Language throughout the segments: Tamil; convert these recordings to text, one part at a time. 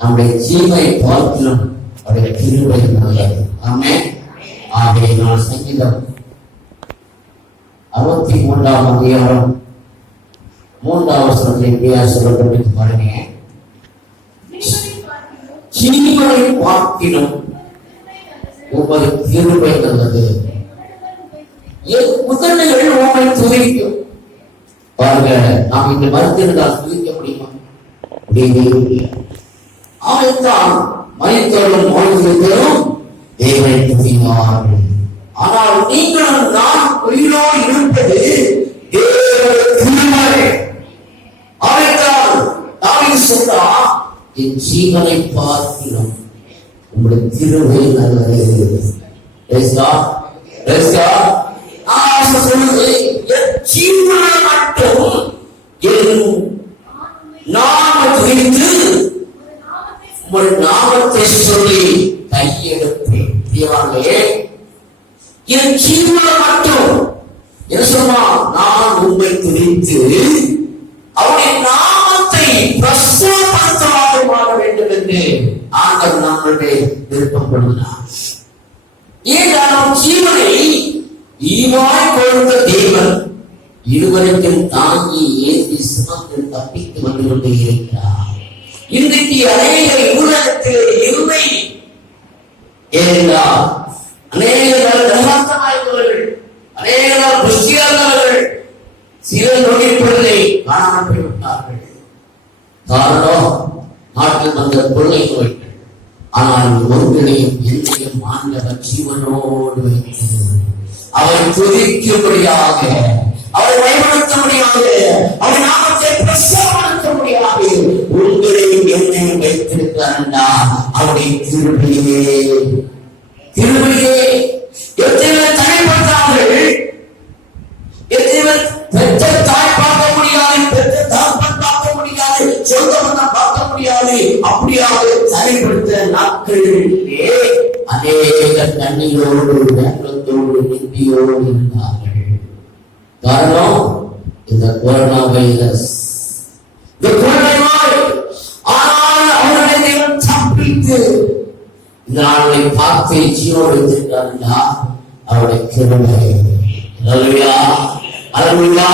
நம்முடைய ஜீவை பார்க்கிறோம் அவருடைய கிருபை நல்லது. ஆமென். ஆகையினால் சங்கீதம் 63ஆம் அதிகாரம் 3ஆம் வசனத்தை இப்படியா சொல்லப்பட்டு பாருங்க. ஜீவனை பார்க்கிறோம் உமது கிருபை நல்லது. முதல்கள் உம்மை துதிக்கும். பாருங்க, நாம் இந்த மறுத்திருந்தால் துதிக்க முடியுமா? முடியவே அவன்தான் மனிதர்களும் வாழ்க்கையிலும் தேவனை துதிவார்கள். ஆனால் நீங்களும் நான் உயிரோடு இருப்பது தேவனுடைய கிருபை. அவன்தான் தாவீது சொன்னான், என் ஜீவனை பார்க்கிறோம் உங்களுடைய கிருபை நல்லது. சொல்லுது, என் ஜீவனை மட்டும் என் நாம குறித்து உங்கள் நாமத்தை சொல்லி கையெடுப்பேன். என் ஜீவனை மட்டும் என்ன சொன்னா, நான் உண்மை குறித்து அவருடைய நாமத்தை பிரஸ்தாபடுத்தமாக மாற வேண்டும் என்று ஆண்டவர் நம்மளுடைய விருப்பப்படுகிறார். ஏன் ஜீவனை ஈவாய் கொடுத்த தேவன் இருவருக்கும் தாங்கி ஏற்றி சுமந்து தப்பித்து வந்து கொண்டே இருக்கிறார். இன்றைக்கு அநேக உலகத்தில் இல்லை ஏனென்றால் அநேக தர்மஸ்தமாயிருந்தவர்கள், அநேக புஷ்டியாளர்கள் சில நொடிப்பொழுதை காணாமல் போய்விட்டார்கள். காரணம் நாட்டில் வந்த கொள்ளை நோய்கள். ஆனால் ஒன்றையும் என்னையும் ஆண்டவர் ஜீவனோடு வைத்து அவரை துதிக்கும்படியாக, அவரை பயன்படுத்தும்படியாக, அவரை நாமத்தை பிரசவப்படுத்தும்படியாக உங்களையும் என்னையும் வைத்திருக்கிறார்டா. அவருடைய திருவிழியே எத்தனை தனிப்பட்டார்கள், எத்தனை பெற்ற தாய் பார்க்க முடியாது, பெற்ற தகப்பன் பார்க்க முடியாது, சொந்த பந்தம் பார்க்க முடியாது. அப்படியாக தனிப்படுத்த நாட்களிலே அநேக கண்ணீரோடு வேண்டத்தோடு நெத்தியோடு இருந்தார்கள். காரணம் இந்த கொரோனா வைரஸ், இந்த கொரோனா நோய். ஆனால் அவர்களை தேவன் தப்பித்து இந்த நாளை பார்த்து ஜீவோடு வைத்திருக்கிறார்களா? அவருடைய கிருபை. அல்லேலூயா, அல்லேலூயா.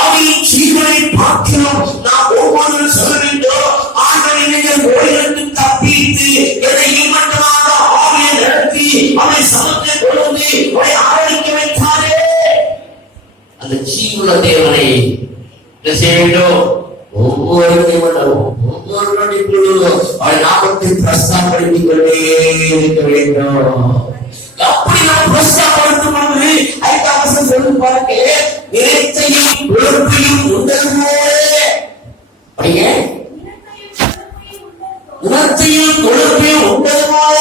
அவரின் ஜீவனை பார்க்கிறோம். நாம் ஒவ்வொரு சொல்ல வேண்டும், ஆண்டவரின் நோயிலிருந்து தப்பித்து என்னை மட்டுமாக ஆவியை நடத்தி அவனை சமத்தை கொண்டு அவனை ஆராதிக்க வைத்தாரே. அந்த ஜீவன தேவனை என்ன செய்ய வேண்டும்? ஒவ்வொரு நிமிடமும் ஒவ்வொரு நொடி பொழுதும் அவன் நாமத்தை பிரஸ்தாபப்படுத்திக் கொண்டே இருக்க வேண்டும். அப்படி நாம் பிரஸ்தாபப்படுத்தும் பொழுது 5ஆம் வசனம் சொல்லி பாருங்க, நினைத்தையும் உழைப்பையும் உண்டதுபோல. அப்படிங்க, உணர்த்தையும் உழைப்பையும் உண்டதுபோல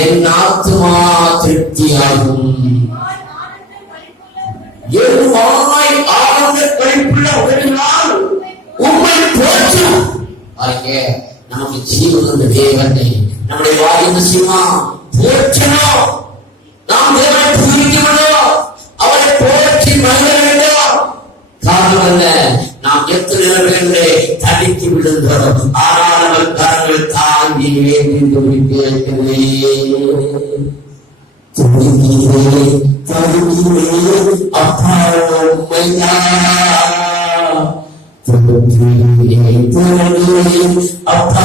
என் ஆத்துமா திருப்தியாகும். என் வாய் ஆனந்த களிப்புள்ள உடலினால் உம்மை போற்றும். நமக்கு ஜீவனுள்ள தேவனை நம்முடைய வாயின் சீமா போற்றணும். நாம் தேவனை பூஜிக்கணும், அவரை போற்றி மகிழ வேண்டும். காரணம் என்ன? நாம் எத்தனை நேரங்களிலே தடுக்கி விழுந்தோம். ஆனால் அவர் கரங்கள் தாங்கி அப்பா உம்மையா அப்பா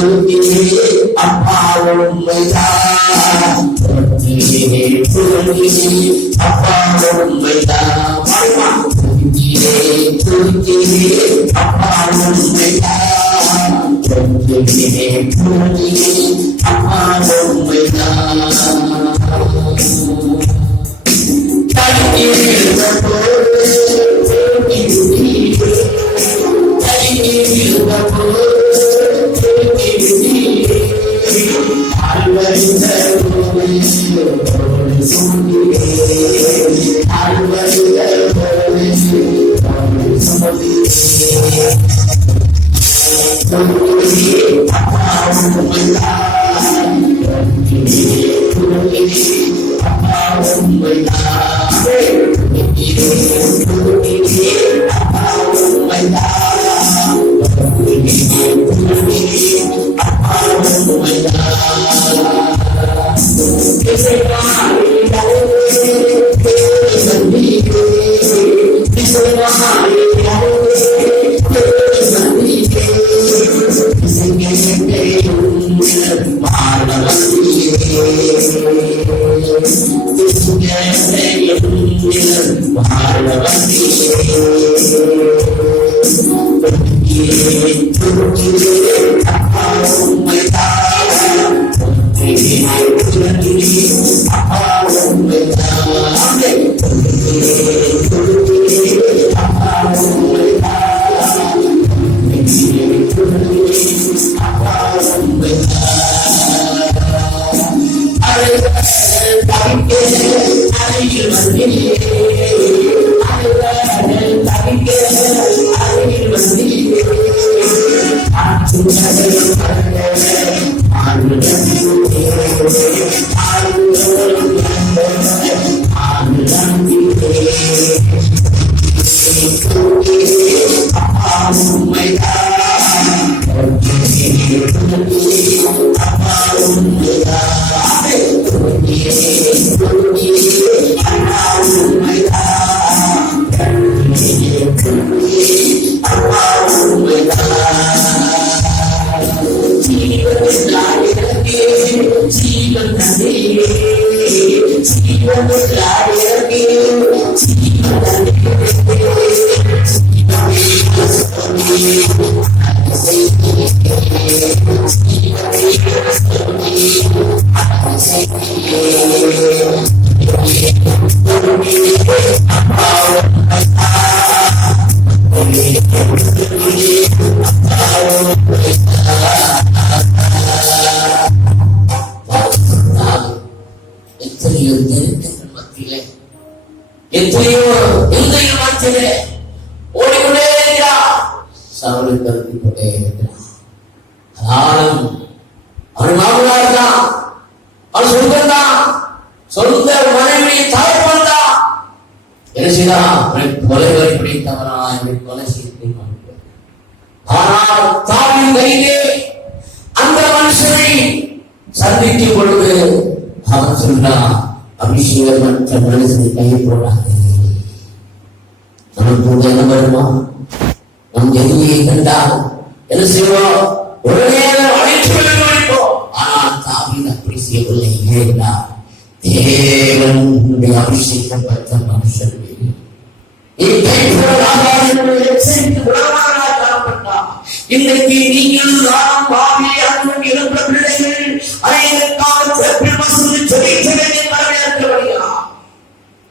உம்மையா அப்பா உம்மையா அப்பா உம்மையா அப்பா உம்மையா Thank you. எத்தனையோ நெருக்கங்கள் மத்தியிலே, எத்தனையோ எந்தைய மத்தியிலே ஓடிக்கொண்டே இருக்கிறார். சவுலை கருதி கொண்டே இருக்கிறார். ஆனாலும் அவன் மாமனார் தான், அவன் சொந்தம் தான், சொந்த மனைவி தாய்ப்பான் தான். என்ன செய்தான்? கொலைகளை பிடித்தவனா என்னை கொலை செய்து. ஆனால் தாவின் கையிலே அந்த மனுஷனை சந்திக்கும் பொழுது அவன் சொல்றான், அபிஷேகம் மற்ற மனுஷனை கையை போடாது. நமக்கு என்ன வருமா? நம் எதிரியை கண்டால் என்ன செய்வோம்? உடனே அழைத்து வைப்போம். ஆனால் தாவீது அப்படி செய்யவில்லை. ஏனென்றால் தேவனுடைய அபிஷேகம் பெற்ற மனுஷன் இன்றைக்கு நீங்கள் நாம் பாவியை அன்பும் இழந்த பிள்ளைகள்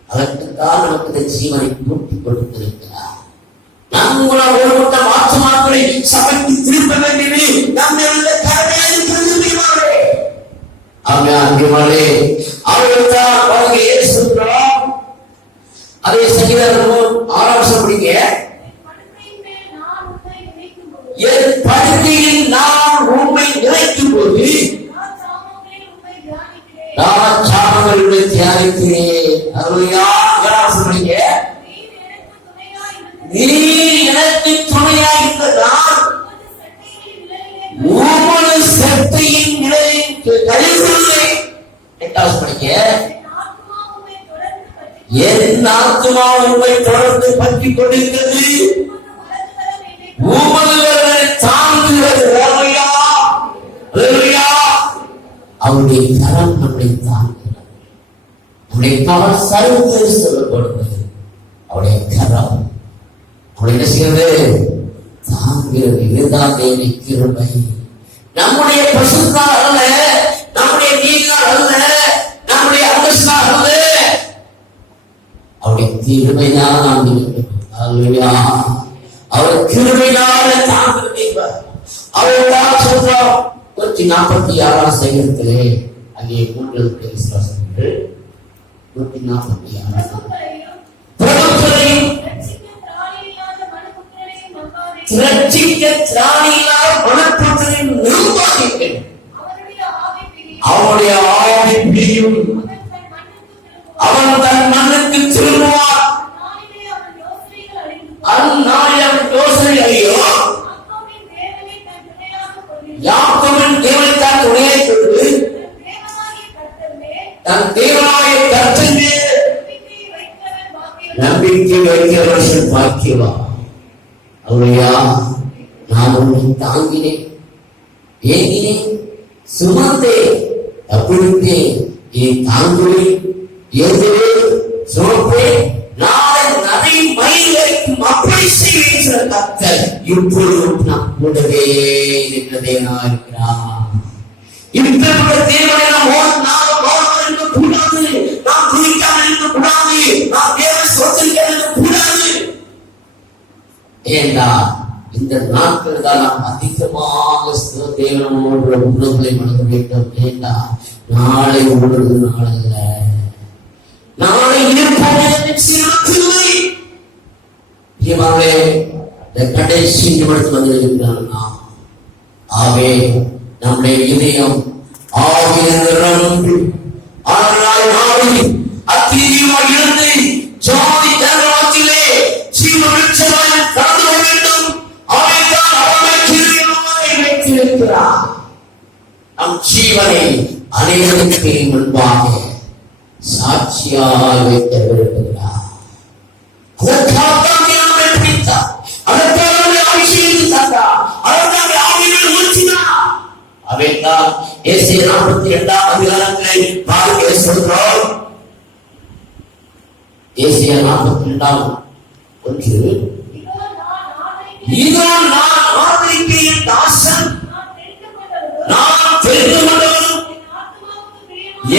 அதற்காக நமக்கு ஜீவனை கூட்டி கொடுத்திருக்கிறார். நாம் ஒரு முட்ட மாற்று மாத்திரை சபைக்கு திரும்ப வேண்டியது நம்மை கடமையாக இருக்கிறது. அங்கே அவர்கள் சொல்றோம். அதே சங்கீதம் 6 படிங்க. என் படுக்கையில் நான் உண்மை நினைக்கும் போது நான் சாமங்களை தியானிக்கிறேன். படிங்க. நீ எனக்கு துணையாக இருந்ததால் உமது சக்தியின் நிலையில் கழிவுகளை. 8வது படிங்க. என் ஆத்துமா உம்மை தொடர்ந்து பற்றிக் கொண்டிருக்கிறது, உமது தாங்குகிறது. அவருடைய கரம் நம்மை தாங்குகிறது. அவருடைய கரம் சர்வ சொல்லப்படுகிறது. அவருடைய கரம் அவருடைய என்ன செய்கிறது? தாங்குகிறது. இதுதான் தேவனுடைய கிருபை. நம்முடைய பசுத்தால் அல்ல, நம்முடைய நீரால் அல்ல, நம்முடைய அந்தஸ்தால் அல்ல, அவருடைய கிருபைதான் அவர் கிருபையினால தாங்குகிறது. அவர்தான் சொல்றோம் 146 சங்கீதத்திலே அங்கே 3 விசுவாசங்கள் 146 பிரபுக்களையும் இரட்சிக்க திராணியில்லாத மனப்புத்தரையும் நிர்வாகிக்கிறேன். அவனுடைய ஆவி பிரியும், அவன் தன் மண்ணுக்கு திரும்புவான். அந்நாளில் யோசனை அறியும். யாக்கோபின் தேவனை தான் துணையாய் கொண்டு தன் தேவனாகிய கர்த்தரிலே நம்பிக்கை வைக்கிறவர்கள் பாக்கியவான். அவரையா நான் உன்னை தாங்கினேன், ஏங்கினேன், சுமந்தேன், அப்படித்தேன், நீ தாங்குவேன், ஏதுவேன், சுமப்பேன், நாளை நதி மயில் வரைக்கும் அப்படி செய்வேன். கர்த்தர் இப்பொழுது நான் கூடவே இருக்கிறதே இருக்கிறார். இப்பேற்பட்ட தேவனை நாம் இருக்கக்கூடாது, நாம் துணிக்காமல் இருக்கக்கூடாது, நாம் தேவனை சோதரிக்க இருக்கக்கூடாது. ஏண்டா இந்த நாட்கள் தான் நாம் அதிகமாக தேவனோடு உணவுகளை வழங்க வேண்டும். ஏண்டா நாளை ஓடுவது நாளல்ல, நாளை கடைசி நிமிடத்தில் வந்திருக்கிறார்களா? ஆவே நம்முடைய இதயம் ஆவியிலிருந்து அத்தீவிரமாக இருந்து ஜாதி தர்மத்திலே ஜீவ விருட்சமாய் கடந்து வர வேண்டும். அவைதான் அவனை கிருபையாய் வைத்திருக்கிறார். நம் ஜீவனை அனைவருக்கு முன்பாக சாட்சியாய் வைக்க விரும்புகிறார். அதற்காக நம்மை பிடித்தார், அதற்காக நம்மை அபிஷேகம் செய்தார், அதற்காக ஆவியில் ஊற்றினார். அவைதான் ஏசாயா 42 அதிகாரத்தை பாருங்க சொல்றோம். ஏசாயா 42 ஒன்று, இதோ நான் ஆதரிக்கையின் தாசன், நான் தெரிந்து கொண்டவனும்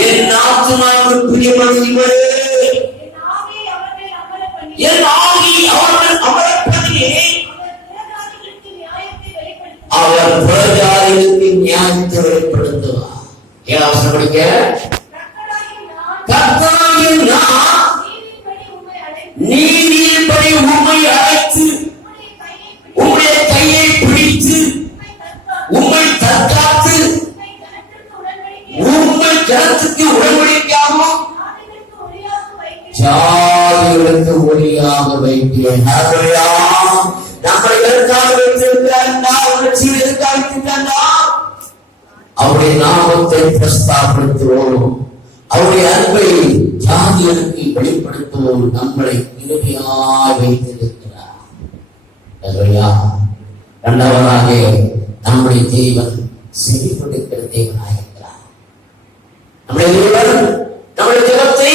என் ஆத்துமாவுக்கு பிரியமானவரே, என் ஆவி அவர்கள் அமரப்பதிலே அவர் பிரஜாதிகளுக்கு நியாயத்தை வெளிப்படுத்துவார். ஏழாம் வசனம் படிக்க, கர்த்தராகிய நான் நீதியின்படி உம்மை அழைத்து உம்முடைய கையை பிடித்து உம்மை தற்காத்து உம்மை ஜனத்துக்கு உடன்படிக்கையாகவும் ஜாதிகளுக்கு ஒளியாக வைக்கிறேன். நம்மை எதற்காக வைத்திருக்கிறார்? அவருடைய நாமத்தை பிரஸ்தாபப்படுத்துவோம், அவருடைய அன்பை ஜாதிகளுக்கு வெளிப்படுத்துவோம். நம்மளை இறுதியாய் வைத்திருக்கிறார். இரண்டாவதாக நம்முடைய தேவன் செவிப்படுகிற தேவனாக இருக்கிறார். நம்முடைய தேவன் நம்முடைய ஜெபத்தை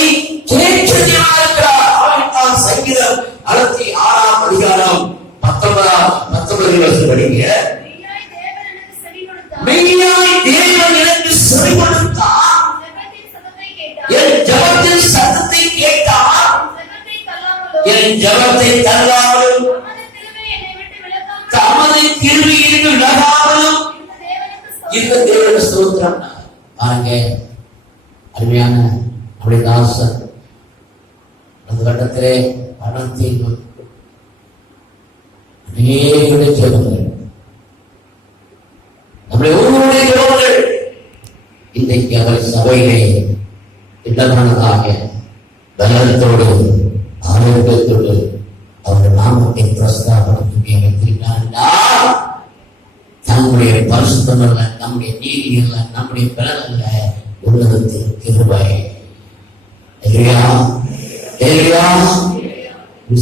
கேட்கிற தேவனாக இருக்கிறார். அவர்தான் சங்கீதம் 66ஆம் அதிகாரம் 19 படிங்க. மெய்யாய் தேவன் எனக்கு செவி கொடுத்தார், என் ஜெபத்தின் சத்தத்தை கேட்டார், என் ஜெபத்தை தள்ளாமலும் தமது கிருபையிலிருந்து விலகாமலும் இந்த தேவனுக்கு ஸ்தோத்திரம். பாருங்க, அருமையான அப்படி தாசன் அந்த கட்டத்திலே பணத்தை அநேக ஜெபங்கள், நம்முடைய ஒவ்வொருடைய ஜெபங்கள் இன்றைக்கு அவர் சபையிலே இடமானதாக பலத்தோடு ஆரோக்கியத்தோடு அவர் நாமத்தை பிரஸ்தாபனத்துக்கு வைத்திருக்கிறார். நம்முடைய பரிசுத்தம் அல்ல, நம்முடைய நீதி அல்ல, நம்முடைய பலன் அல்ல, உலகத்தில் கிருபை.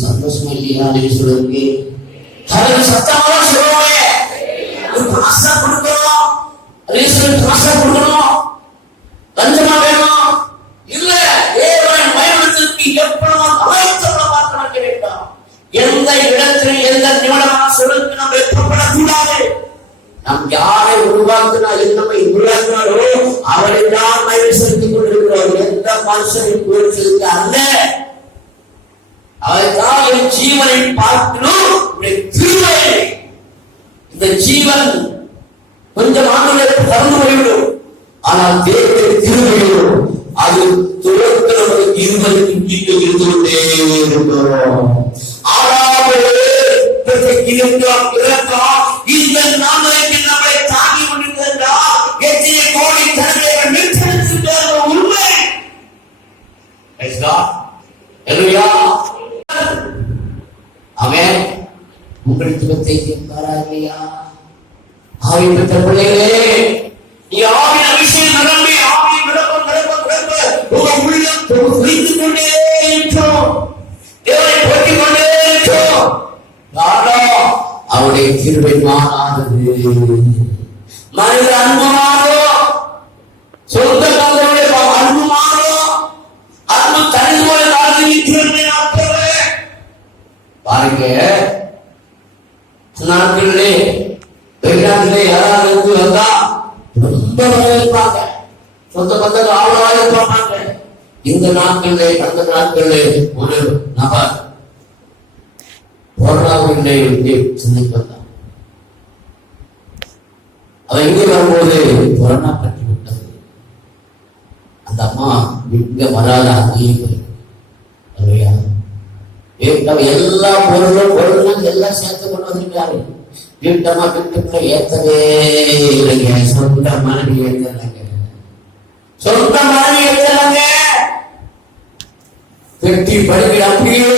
சந்தோஷமா இல்லையா? சொல்லுங்க, சத்தமாக சொல்லுவாங்க. காசா கொடுக்கணும், காசா கொடுக்கணும், லஞ்சமா வேணும் இல்ல, தேவன் பயணத்திற்கு எப்பொழுதும் அமைச்சர மாற்றம் கிடைக்கும். எந்த இடத்தில் எந்த நிமிடமாக சொல்லுக்கு நம்ம எப்பப்படக்கூடாது. நாம் யாரை உருவாக்கினா என்னமை உருவாக்கினாரோ அவரை தான் மகிழ்ச்சி செலுத்திக் கொண்டிருக்கிறோம். எந்த மனுஷனை கோரிக்கை அல்ல, அதைத்தான் என் ஜீவனை பார்க்கணும். இந்த ஜீவன் கொஞ்சம் ஆண்டுகளுக்கு கடந்து போய்விடும், ஆனால் தேவனுடைய திருமையோடு அது தொடர்ந்து நமக்கு இருவருக்கு கீழே இருந்து கொண்டே இருக்கிறோம். இந்த நாமத்தை நம்மை தாங்கி கொண்டிருக்கிறார். எத்தனை கோடி தடவைகள் மீட்டெடுத்திருக்கிறார். உண்மை அவன் உங்கள் துவத்தை கேட்பாரா இல்லையா? ஆவி பெற்ற பிள்ளைகளே, நீ ஆவின் அபிஷேகம் நிரம்பி ஆவியின் நிரம்ப உங்கள் உள்ளம் குளித்துக் கொண்டே இருக்கிறோம், தேவனை போற்றிக் கொண்டே இருக்கிறோம். அவருடைய கிருபை மாறாதது. மனித அன்பு மாறும், சொந்த தந்தையுடைய அன்பு மாறும், அன்பு தனிமொழி பாருங்க. நாட்களிலே வெளிநாட்டிலே யாராவது வந்தா ரொம்ப வரவேற்பாங்க, சொந்த பந்தங்கள் ஆவலாக போனாங்க. இந்த நாட்களிலே அந்த நாட்களிலே ஒரு நபர் கொரோனாவிலே சிந்திக்கு வந்தார். அவர் இங்கே வரும்போது கொரோனா பற்றி விட்டது. அந்த அம்மா இங்க வராத அங்கேயே எல்லா பொருளும் எல்லாம் சேர்த்து கொண்டு வந்திருக்காரு. வீட்டமா வீட்டுக்குள்ள ஏத்தவே இல்லைங்க, சொந்த மனைவி ஏத்தலைங்க, சொந்த மனைவி ஏத்தலைங்க. பெட்டி படுகை அப்படியே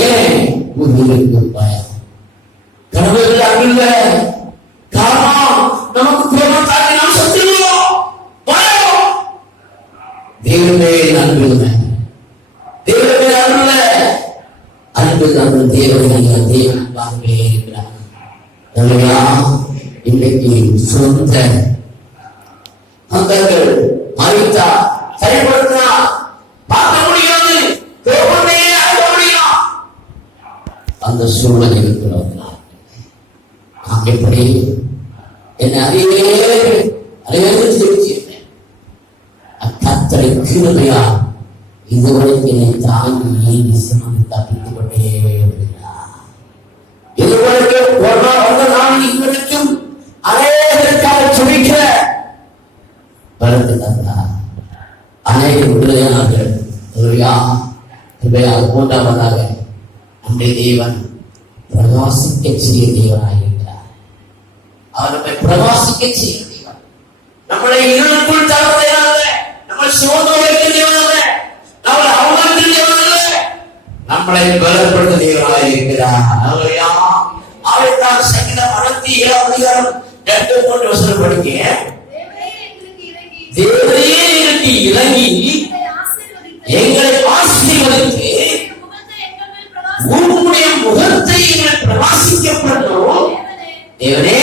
ஏன் பயம், கனவுகள் அங்கில்ல காரணம் நமக்கு கோபம் தாக்கி நாம் சத்துருவோம். பயம் தேவனே நன்றுங்க, தேவனே அருள அன்பு நம்ம தேவனையா தேவனாகவே இருக்கிறார். இன்னைக்கு சொந்த மகள்கள் மறித்தா சரிப்படுத்தினா பார்க்க முடியாது, கோபமே அடைய முடியும். அந்த சூழல் இருக்கிறோம். நான் எப்படி என்னை அறிவிச்சிருந்தேன். கர்த்தரை கிருபையா இதுவரைக்கும் என்னை தாங்கி ஏங்கி சுமந்து தப்பித்துக் கொண்டே வருகிறார். இதுவரைக்கும் இதுவரைக்கும் அநேகருக்காக சுமிக்கிற பலத்தை தந்தார். அநேக விடுதலையாளர்கள் மூன்றாவதாக நம்முடைய தேவன் பிரகாசிக்க செய்ய தேவனாக இருக்கிறார். அவர் நம்மை பிரகாசிக்க செய்ய தேவன். நம்மளை இருளுக்குள் தளர்வதனால நம்ம சோர்ந்து வைக்க தேவனால நம்மளை அவமானிக்க தேவனால நம்மளை பலப்படுத்த தேவனாக இருக்கிறார். அவைதான் சங்கீதம் 67 2 வசனம் படிக்க, தேவனே எனக்கு இறங்கி எங்களை ஆசீர்வதித்து உம்முடைய முகத்தை எங்களை பிரகாசிக்க பண்ணோம். தேவனே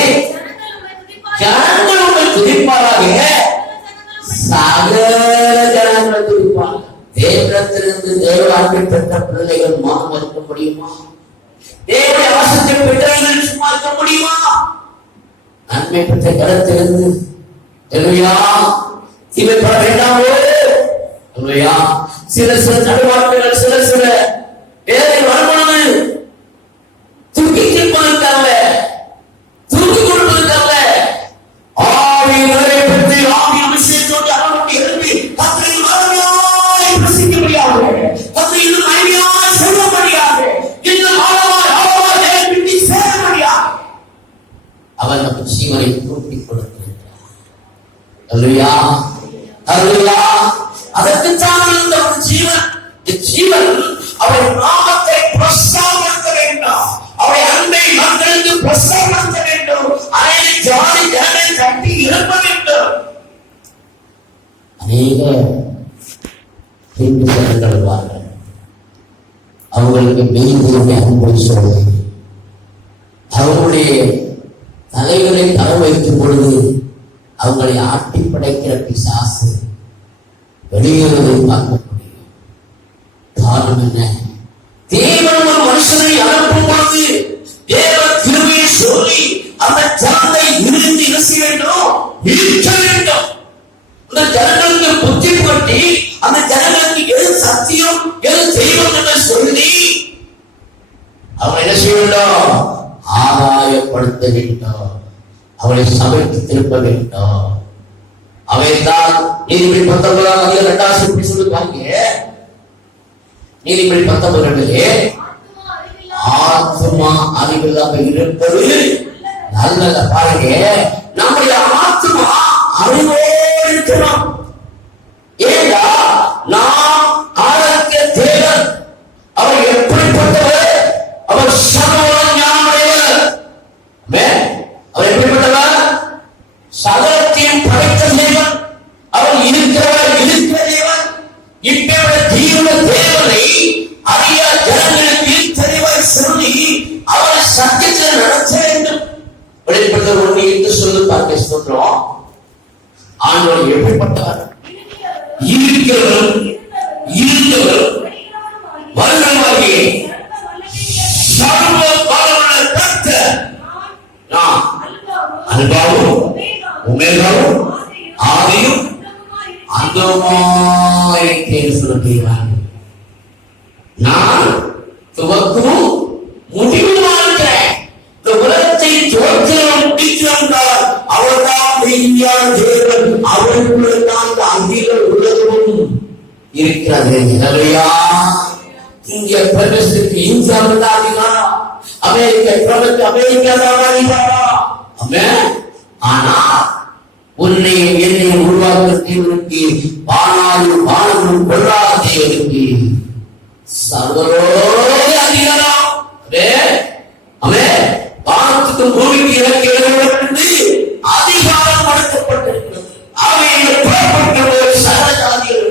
ஜனங்கள் உம்மை துதிப்பாராக, சகல ஜனங்கள் துதிப்பார்கள். தேவனிடத்திலிருந்து தேவவாக்கை பெற்ற பிள்ளைகள் மனம் இருக்க முடியுமா? தேவனுடைய ஆசீர்வாதத்தை பெற்றவர்கள் சும்மா இருக்க முடியுமா? நன்மை பெற்ற கடத்திலிருந்து தீமைப்பட வேண்டாமோ? சில தடுமாற்றங்கள், சில வேலை வருமானது தூக்கி கொடுப்பதற்காக ஆவி நிறைவேற்றி ஆவி அபிஷேகத்தோடு அவனுக்கு எழுப்பி கர்த்தரின் மகிமையாய் பிரசிக்க முடியாது, கர்த்தரின் மகிமையாய் சொல்ல முடியாது, இன்னும் ஆழமாய் எழுப்பி சேர முடியாது. அவன் நம்ம ஜீவனை கூட்டி கொடுத்திருக்கிறார். அல்லேலூயா, அல்லேலூயா. அதற்குத்தான் இந்த ஜீவன் அவருடைய நாமத்தை பிரஸ்தாபப்படுத்த வேண்டும், அவருடைய அன்பை மக்களுக்கு பிரஸ்தாபப்படுத்த வேண்டும், அநேக ஜாதி ஜனங்களை கட்டி எழுப்ப வேண்டும். அநேக வருவார்கள், அவர்களுக்கு மெய்கூர்மை அன்பை சொல்வது, அவர்களுடைய தலைகளை தர வைக்கும் பொழுது அவங்களை ஆட்டி படைக்கிற பிசாசு வெளியேறுவதை பார்க்க முடியும். காரணம் என்ன? தேவன் ஒரு மனுஷனை அனுப்பும் பொழுது தேவன் கிருபையை சொல்லி அந்த ஜனத்தை இருந்து இறசி வேண்டும், இருக்க வேண்டும். அந்த ஜனங்களுக்கு புத்தி புகட்டி அந்த ஜனங்களுக்கு எது சத்தியம் எது தெய்வம் என்று சொல்லி அவனை என்ன செய்ய வேண்டும்? ஆதாயப்படுத்த வேண்டும், அவளை சமைத்து திருப்ப வேண்டும். அவைதான் நீதிபதி 19 சொல்லி பாருங்க. நீதிபதி 19 ஆத்மா அறிவில்லாம இருப்பது நல்லத. பாருங்க, நம்முடைய ஆத்மா அறிவோடு இருக்கணும். ஏன்னா நாம் ஆராய்ச்சி தேவன். அவர் எப்படிப்பட்டவர்? அவர் சர்வ ஞானமுடையவர். அவர் எப்படிப்பட்டவர்? சகலத்தையும் படைத்த தேவன். அவர் இருக்கிறவர், இருக்கிற தேவன். இப்போது தீவிர தேவனை அறிய ஜனங்களுக்கு தெளிவாய் சொல்லி அவரை சத்தியத்தில் நடத்த வேண்டும். வெளிப்பட்ட ஒன்று என்று சொல்லி பார்க்க சொல்றோம். ஆண்டவர் எப்படிப்பட்டவர்? இருக்கிறவர், இருந்தவர், வல்லவராகிய சர்வ வல்லவருடைய கர்த்தர். நான் அல்பாவும் உமேகாவும் ஆதியும் அந்தமாயிருக்கேன் சொல்லுகிறார். நான் துவக்கமும் முடிவுமா இருக்கிறேன். இந்த உலகத்தை தோற்றம் முடிக்கிறார். அவர்தான் மெய்யான தேவன். அவருக்குள்ள தான் அகில உலகமும் இருக்கிறது. இல்லையா? இங்க பிரதேசத்துக்கு இந்தியா அதிகாரம், அமெரிக்கா தான் அதிகாரம். ஆனா உன்னை என்னை உருவாக்க தேவனுக்கு வானாலும் வானமும் கொள்ளாத தேவனுக்கு சர்வரோட அதிகாரம். வானத்துக்கும் பூமிக்கு எனக்கு எழுதப்பட்டு அதிகாரம் கொடுக்கப்பட்டிருக்கிறது. அவையை புறப்பட்ட சர்வஜாதிகள்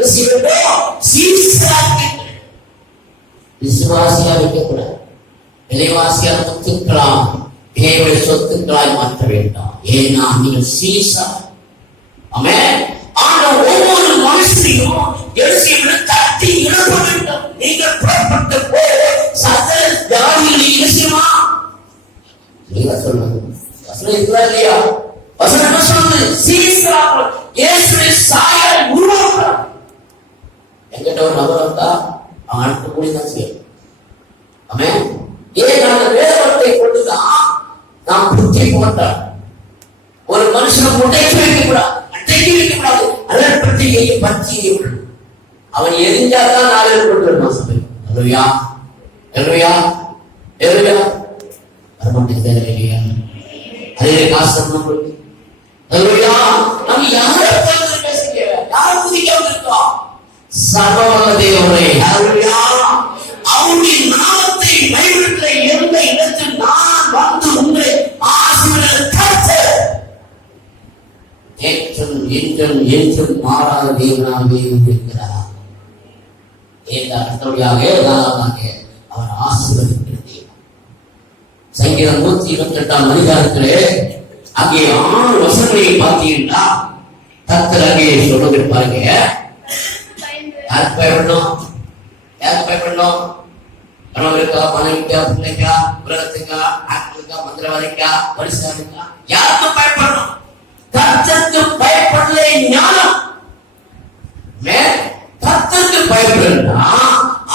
விசுவாசியா வைக்கக்கூடாது. விலைவாசியா சொத்துக்கலாம், தேவை சொத்துக்களாய் மாற்ற வேண்டாம். ஏன்னா நீங்கள் சீசா. ஒவ்வொரு மனுஷனையும் தட்டி இழப்ப வேண்டும். நீங்கள் புறப்பட்ட போது சகல ஜாதிகளை சொல்லுதா இல்லையா? வசனம் என்ன சொல்லுது? சீசராக இயேசுவை சாய உருவாக்குறார். என்கிட்ட ஒரு நபர் வந்தா அவன் அடுத்த கூடி தான் செய்யணும். ஆமென். ஏன் அந்த வேதத்தை கொண்டுதான் நாம் புத்தி போட்டார். ஒரு மனுஷனை முட்டைக்கு வைக்கக்கூடாது, அட்டைக்கு வைக்கக்கூடாது, அலற்பட்டியை பற்றி அவன் எரிஞ்சாதான் நாலு கொண்டு வருமா சபை. அல்லையா அல்லையா அல்லையா வரமாட்டேன் தேவையில்லையா? அதே காசு நம்மளுக்கு அல்லையா? நம்ம யாரை பார்த்து பேசுங்க, யாரை புதிக்காம இருக்கோம்? சர்வவல்ல தேவனே அல்லையா, அவருடைய நாமத்தை பைபிள்ல எந்த இடத்தில் நான் வந்து உங்களை ஆசீர்வதித்து ஏற்றும் என்றும் என்றும் மாறாத தேவனாகவே இருக்கிறார். அடுத்தபடியாக அவர் ஆசீர்வதிக்கிற தேவன். சங்கீதம் 128 அதிகாரத்திலே அங்கே 6 வசனங்களை பார்த்தீங்கன்னா கர்த்தர் அங்கே சொல்லுவது பாருங்க. யாருக்கு பயப்படணும்? யாருக்கு பயப்படணும்? கணவருக்கா, மனைவிக்கா, பிள்ளைக்கா, உலகத்துக்கா, ஆட்களுக்கா, மந்திரவாதிக்கா, பரிசுக்கா? யாருக்கு பயப்படணும்? கர்த்தருக்கு பயப்படலே ஞானம். கர்த்தருக்கு பயப்படா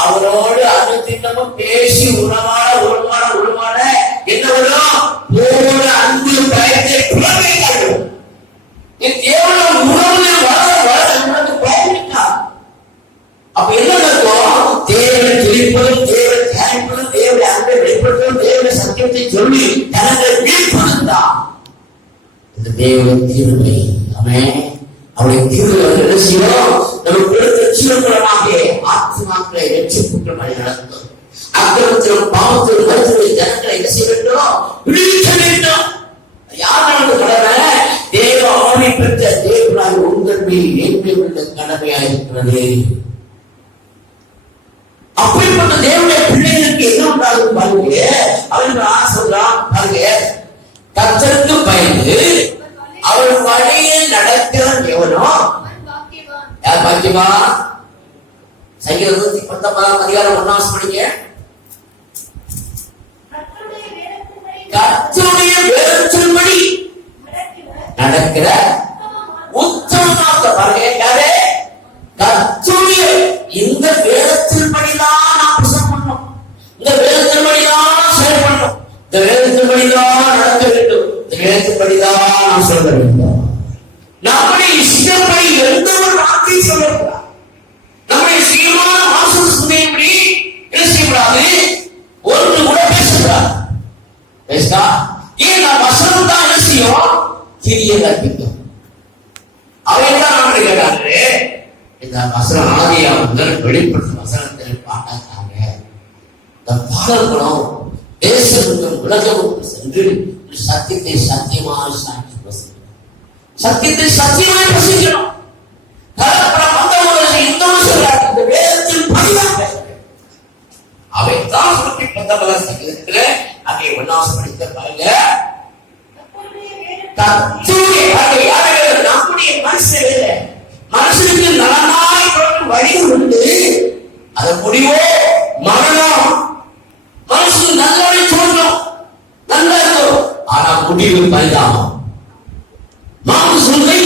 அவரோடு அனுதினமும் பேசி உருவாட என்ன வரும்? ஒரு அன்பு பயத்தை புலமைகள் தேவன உறவுல வளர பயன்பட்டா. அப்ப என்ன நடக்கும்? தேவனை துதிப்பதும், தேவனை தியானிப்பதும், தேவனை அன்பை வெளிப்படுத்தும், தேவனை சத்தியத்தை சொல்லி தனது வீழ்ப்பதுதான் இந்த தேவன் கிருபை. ஆமென். அவருடைய கிருபை என்ன செய்யும்? நமக்கு கொடுத்த ஜீவனமாக ஆத்மாக்களை ரட்சிப்புக்கு வழி நடத்தும். அக்கிரமத்திலும் பாவத்திலும் மருத்துவ ஜனங்களை என்ன செய்ய வேண்டும்? விடுவிக்க வேண்டும். யார் நமக்கு கடமை? தேவ ஆணை பெற்ற தேவனாய் உங்கள் மேல் ஏற்பட்ட கடமையாக இருக்கிறது. அப்படிப்பட்ட தேவனுடைய பிள்ளைகளுக்கு என்ன உண்டாகும் பாருங்க. அவன் சொல்றான் பாருங்க, கர்த்தருக்கு பயந்து அவர் வழியில் நடக்கிறான் எவனோ யார் பாக்கியவான்? சங்கீதம் 119 அதிகாரம் 1 படிங்க. கர்த்தருடைய வேதத்தின்படி நடக்கிற உத்தமனாக பாருங்க. யாரே? கர்த்தருடைய இந்த வேதத்தின்படிதான் நாம் பிரசங்கம் பண்ணணும், இந்த வேதத்தின்படிதான் செயல்படணும், இந்த வேதத்தின்படிதான் நடக்க வேண்டும், இந்த வேதத்தின்படிதான் நாம் சொல்ல வேண்டும். நம்முடைய இஷ்டப்படி எந்த ஒரு வார்த்தையை சொல்லக்கூடாது. நம்முடைய சீமான ஆசை சுமையின்படி என்ன செய்யக்கூடாது? ஒன்று கூட பேசக்கூடாது. பேசா ஏன் நான் வசனம் தான் என்ன செய்யும்? கிரிய கற்பிக்கும். அவைதான் நம்ம கேட்டாங்க, இந்த வசனம் ஆதியா முதல் வெளிப்படுத்தும் வசனத்தில் பாட்டாங்க. இந்த பாடல்களும் தேசமுக்கும் உலகமுக்கும் சென்று சத்தியத்தை சத்தியமாக சாட்சி வசனம், சத்தியத்தை சத்தியமாய் வசிக்கணும். இந்த வேதத்தில் பதிவாக அவைத்தான் சுற்றி 19 சங்கீதத்துல அங்கே 1 படித்த பாருங்க. நம்முடைய மனுஷனுக்கு நலனாய் வழிகள் உண்டு, அதன் முடிவோ மரணம். மனுஷனுக்கு நல்லவனை தோன்றும், நல்லா இருக்கும், ஆனா முடிவு பரிதாபம். மாவு சொல்லை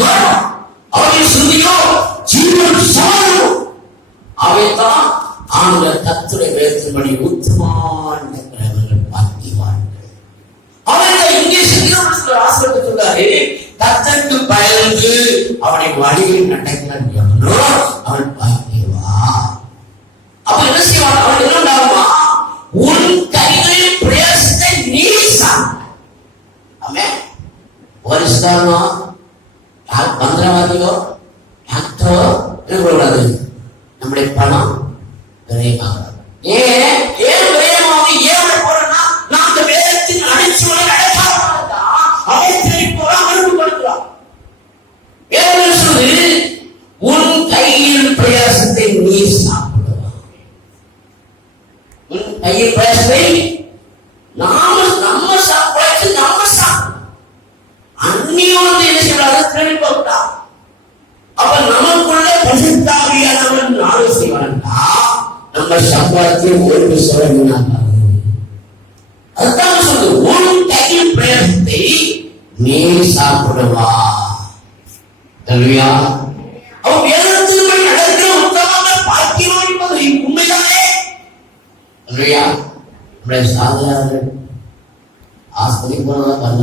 மரணம், அவருடைய சிந்தையோ ஜீவன் சாகும். அவைத்தான் ஆண்கள் கர்த்தருடைய வேதத்தின்படி உத்தமமான பாக்கியவான்கள். அவர்கள் இங்கே ஆசிரியர் கர்த்தருக்கு பயந்து அவனை வழியில் நடக்கிறான் அவன் பாக்கியவான். அப்ப என்ன செய்வான்? அவன் என்ன உண்டாகுமா? உன் கைகளின் பிரயாசத்தை நீ சாப்பிட. ஆமென். வருஷமா மந்திரவாதியோ டாக்டரோ இருக்கக்கூடாது. நம்முடைய பணம் விரயமாக ஏன் விரயமாக ஏன் போறோம்னா நான் அந்த வேதத்தின் அடிச்சுவலை நடக்காதான் அவை தேடி போறா மறுப்பு கொடுக்கிறான். வேதம் சொல்லு, உன் கையில் பிரயாசத்தை நீ சாப்பிடுவான். உன் கையில் பிரயாசத்தை நம்ம சாப்பிடாச்சு, நம்ம சாப்பிடும். அந்நியம் வந்து என்ன செய்யறாரு? தேடி போட்டா. அப்ப நமக்குள்ள பசுத்தாவியானவன் ஆலோசிவான்டா நம்ம சம்பாத்தியம் ஒரு சொல்ல. அதுதான் சொல்லுது, உன் கையில் பிரயாசத்தை நீ சாப்பிடுவா. அவன் வேதத்தின்படி நடக்கிற உத்தம பாக்கியம் என்பது உண்மைதானே? நம்முடைய சாதனையாளர்கள் ஆஸ்பத்திரி போனதா பண்ண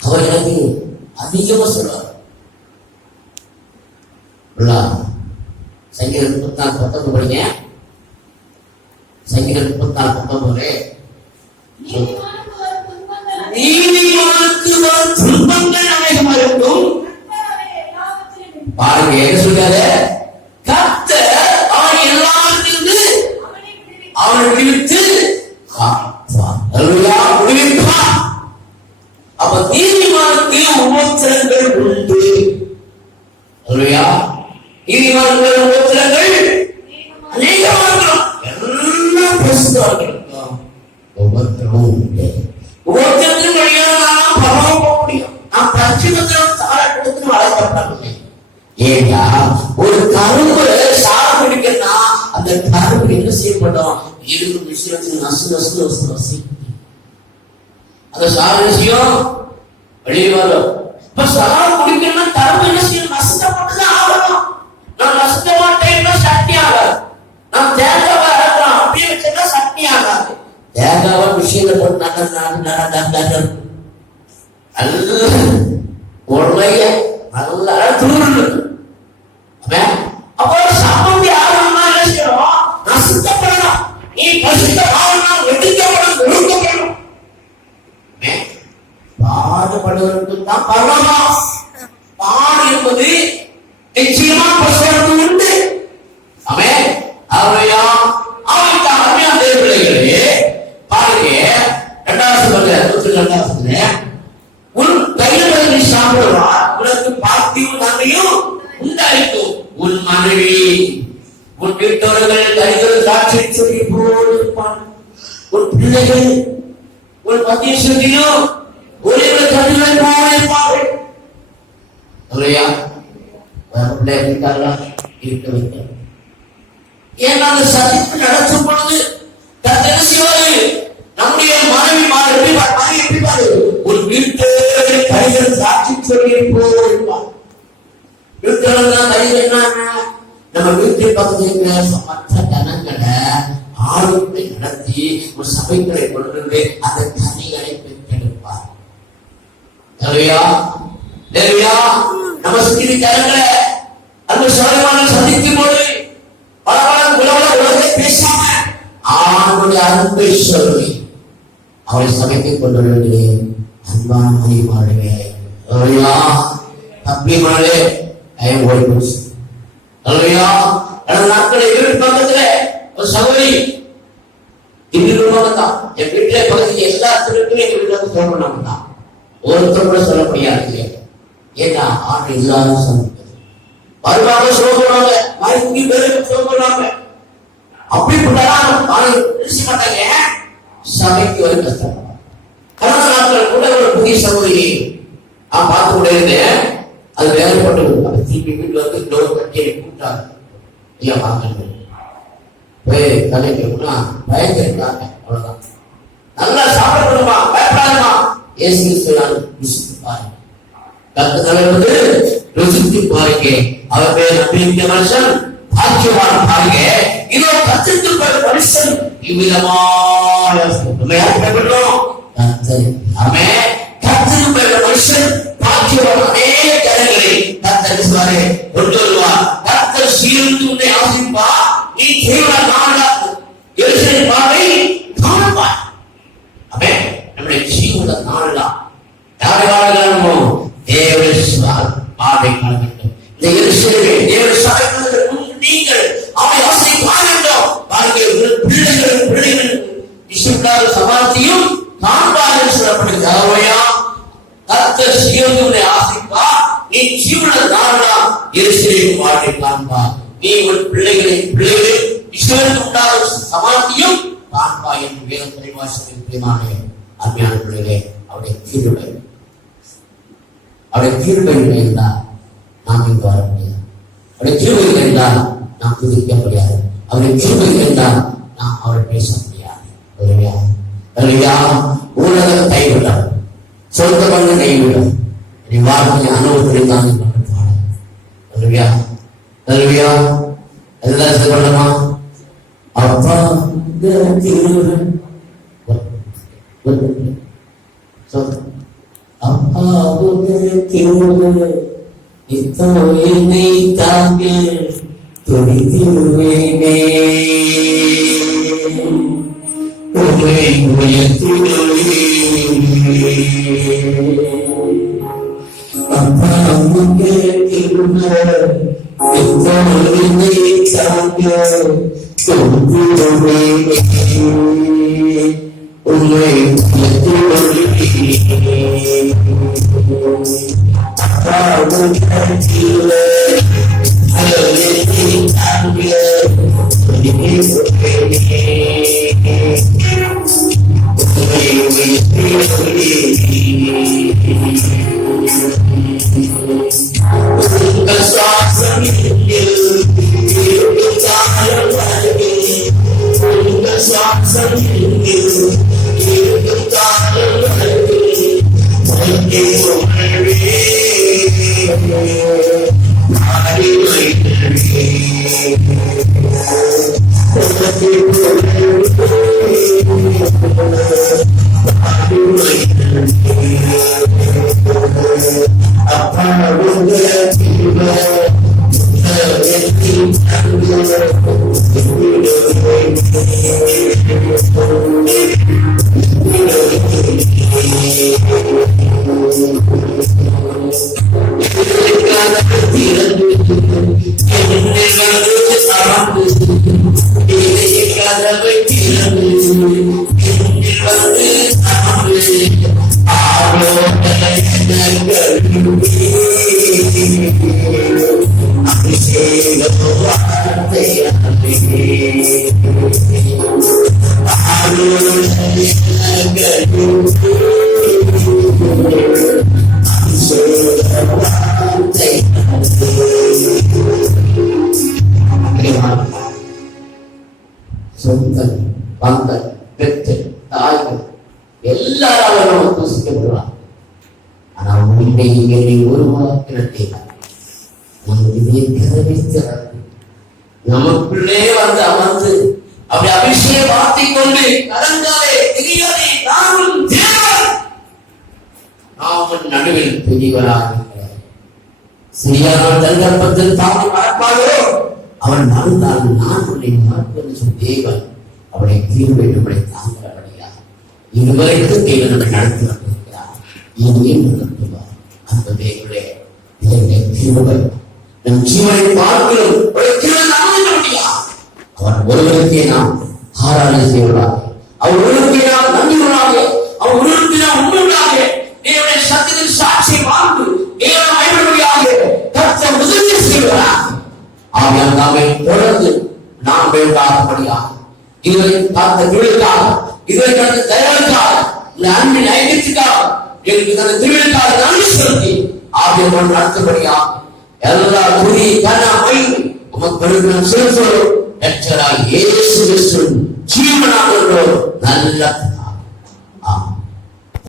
அவர் எனக்கு அதிகமா சொல்றார். சங்கீதம் 34:19 படிங்க. சங்கீதம் 34:19 நீதிமானுக்கு வரும் துன்பங்கள் அநேகமா இருக்கும். பாருங்க என்ன சொல்றாரு? கர்த்தர் அவன் எல்லாத்திலிருந்து அவனை விடுவித்து விடுவிப்பான். அப்ப நீதிமானுக்கு உபத்திரங்கள் உண்டு. நீதிமான்கள் உபத்திரங்கள் அநேகமாக எல்லாம் பிரசுத்தம் உபத்திரமும் உண்டு. உபத்திரத்தின் வழியாக நாம் பரவாம போக முடியும். நாம் பரிசுத்தம் சார கொடுத்து வளர்க்கப்படவில்லை. ஏன்னா ஒரு கரும்பு சாரம் பிடிக்கணும்னா அந்த கரும்பு என்ன செய்யப்படும்? இரும்பு விஷயத்தில் நசு நசு நசு நசி அந்த சார விஷயம் வெளியே வரும். இப்ப சாரம் குடிக்கணும்னா கரும்பு என்ன செய்யணும்? நசுக்கப்பட்டுதான் ஆகணும். நான் நசுக்க மாட்டேன்னா சக்தி ஆகாது. நான் தேங்காவை அறக்கலாம் அப்படியே வச்சா சக்தி ஆகாது. தேங்காவை விஷயத்தை போட்டு உண்மைய நல்லா தூரணும். அப்போ சம்பந்தி ஆகணும்னா என்ன செய்யணும்? நசுக்கப்படணும். நீ பசுத்தமாகணும், வெடிக்கப்படணும், ஒழுக்கப்படணும். பாடுபடுவதற்கு தான் பரவாயில்ல. பாடு என்பது நிச்சயமா பசுவதற்கு உண்டு. அவன் அவையா அவன் அருமையா தேவையில்லையே. பாருங்க 2 உன் கையில் நீ சாப்பிடுவார், உனக்கு பாக்கியும் நன்மையும் உண்டாயிருக்கும். உன் மனைவி உன் வீட்டவர்கள் கைகள் சாட்சி சொல்லி போல் இருப்பான். உன் பிள்ளைகள் உன் மத்திய சொல்லியும் ஒரே கல்விகளை போல இருப்பார்கள். இல்லையா? இருக்க வைக்க ஏன்னா அந்த சந்திப்பு நடத்தும் பொழுது கர்த்தர் செய்வாரு. நம்முடைய மனைவி எப்படி பாரு? ஒரு வீட்டு கைகள் சாட்சி சொல்லி போயிருப்பார். வீட்டுலாம் கைகள் நம்ம வீட்டில் பக்கத்தில் மற்ற ஜனங்களை ஆளுமை நடத்தி ஒரு சபைகளை கொண்டு அந்த கனிகளை பெற்றெடுப்பார். நம்ம சுற்றி ஜனங்களை அந்த சோழமான சந்திக்கும் போது உலகத்தை பேசாம அவனுடைய அன்பை சொல்லி அவளை சமைத்து கொண்டு வருகிறேன். அன்பான மணிமாடுவே தப்பி மாடே ஓடி போச்சு. நாட்களை வீட்டு பக்கத்துல ஒரு சகோதரி தான் என் வீட்டுல பகுதிக்கு எல்லா திருக்கும் எங்க வீட்டுல வந்து போன் பண்ணாம தான் ஒருத்தர் கூட சொல்ல முடியாது. ஏன்னா ஆண்டு இல்லாத சமைக்கிறது வருவாங்க சொல்லுவாங்க, சொல்லுவாங்க. அப்படிப்பட்டதான் மாட்டாங்க. சபைக்கு ஒரு கஷ்டப்படுறாங்க. கடந்த நாட்கள் கூட ஒரு புதிய சகோதரி நான் பார்த்து கூட இருந்தேன். அது வேலைப்பட்டு திருப்பி வீட்டுல வந்து டோர் கட்டி கூப்பிட்டாங்க. ஐயா வாங்க போய் கலைக்கணும்னா பயந்துருக்காங்க. அவ்வளவுதான். நல்லா சாப்பிடணுமா, பயப்படாதுமா, ஏசி ருசித்து பாருங்க. கத்த தலைவது ருசித்து பாருங்க. அவர் பேர் நம்பிக்கை மனுஷன் பாக்கியமான பாருங்க. இதோ கத்திற்கு மனுஷன் இவ்விதமான மனுஷன் பாக்கியமான அநேக ஜனங்களை கத்தர் கொண்டு வருவார். கத்தர் சீர்ந்து உன்னை ஆசிப்பா. நீ தேவ நாளை காண்பாய். அவன் நம்முடைய ஜீவன நாளா யாரை வாழ்கிறோமோ தேவ பாதை காண வேண்டும். இந்த தேவ சபை நீங்கள் அவரை ஆசைப்பட வேண்டும். பிள்ளைகள் சமாளத்தையும் காண்பார்கள் சொல்லப்படுகிறது. கர்த்தர் சீயோனை ஆசைப்பா. நீ ஜீவன நாளா எருசலேம் பாதை காண்பா. நீ உன் பிள்ளைகளை இஸ்ரவேலுக்கு உண்டான சமாளத்தையும் காண்பா என்று வேதம் பரிபாஷையில் பிரியமான அருமையான பிள்ளைகளே, அவருடைய கிருபை இருந்தால் நாம் இங்கு வர முடியாது. அவருடைய கிருபை இருந்தால் நாம் துதிக்க முடியாது. அவருடைய கிருபை இருந்தால் நாம் அவரை பேச முடியாது. உலகம் கைவிட சொந்த பண்ண கைவிடும். நீ வார்த்தை அனுபவத்தை தான் கல்வியா கல்வியா எல்லாம் சொல்லணுமா? அப்பா என்னை தாங்க துடித்திடுவேனே உன்னை உயர்த்திடுவேனே அப்பா என்னை தாங்க துடித்திடுவேனே உன்னை சொந்த பந்தன் பெற்று தாய்கள் எல்லாரும் தூசிக்கப்படுவாங்க. ஆனா உன்னை என்னை உருவாக்கினே நமக்குள்ளே வந்து அமர்ந்து அப்படி அபிஷேக வார்த்தை கொண்டு கலந்தாலே தெரியாதே நானும் தேவன் நாமும் நடுவில் பெரியவராக சிறியானவன் தங்கப்பத்தில் தானே மறப்பாரோ அவன் மறந்தால் நான் உன்னை மறப்பது சொல் தேவன் அவனை தீர்வேண்டும்படி தாங்கிறபடியா இதுவரைக்கும் தேவன் நம்மை நடத்தி வந்திருக்கிறார். இனியும் நடத்துவார். அந்த தேவனே இதனை தீர்வுகள் நம் ஜீவனை பார்க்கிறோம். அவன் ஒருவருக்கே நாம் ஆராதனை செய்வதாக, அவன் ஒருவருக்கே நாம் நன்றியுள்ளாக, அவன் ஒருவருக்கு நாம் உண்மையுள்ளாக தேவனுடைய சத்தியத்தின் சாட்சியை வாழ்ந்து தேவன் பயன்படுவதாக கர்த்தர் உதவி செய்வார். ஆகையால் நாமே தொடர்ந்து நாம் வேண்டாதபடியாக இதுவரை காத்த திருவிழுக்காக, இதுவரை கடந்த தயவுக்காக, இந்த அன்பின் ஐக்கியத்துக்காக எங்களுக்கு அந்த திருவிழுக்காக நன்றி செலுத்தி ஆகியோர் நடத்தபடியாக எல்லா துணி கண்ணாமை உமக்கு நாம் சேர்த்தோம். இயேசு கிறிஸ்து ஜீவனாக நல்ல